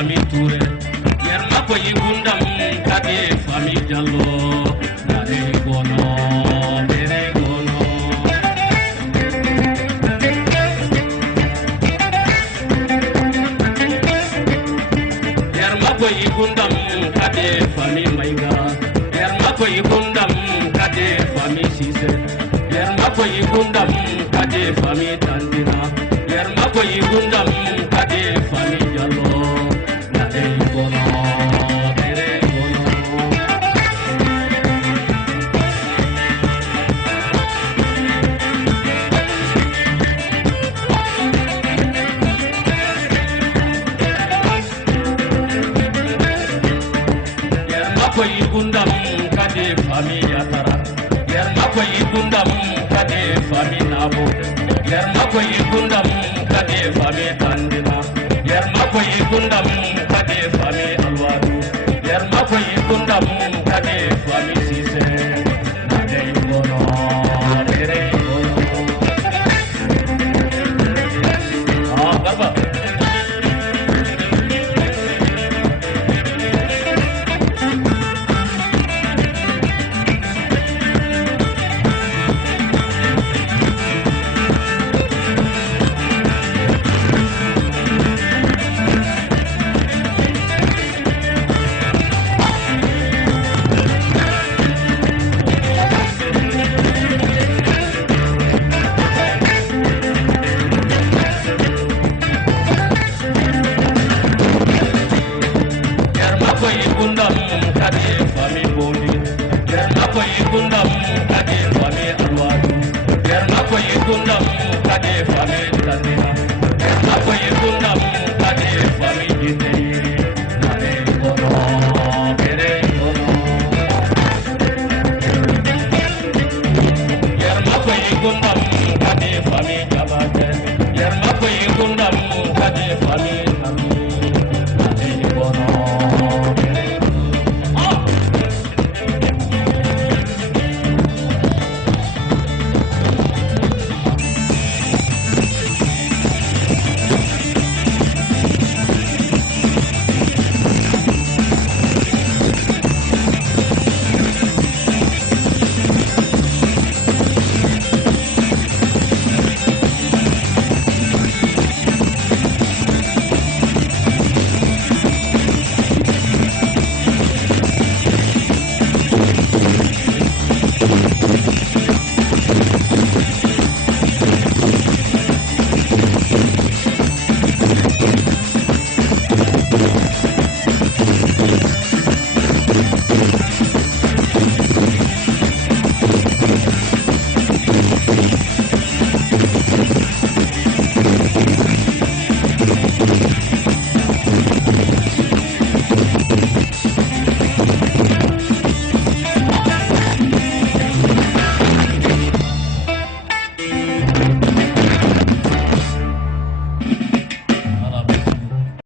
fami Touré yerma ko yigundam kade fami Jallo dare gono bere gono yerma ko yigundam kade fami Maiga yerma ko yigundam kade fami Cissé yerma ko yigundam kade fami Tandina yerma ko yigundam kade fami Jallo dare gono bere gono yerma ko yigundam kade fami Yatara yerma ko yigundam kade fami Nabo yerma ko yigundam kade fami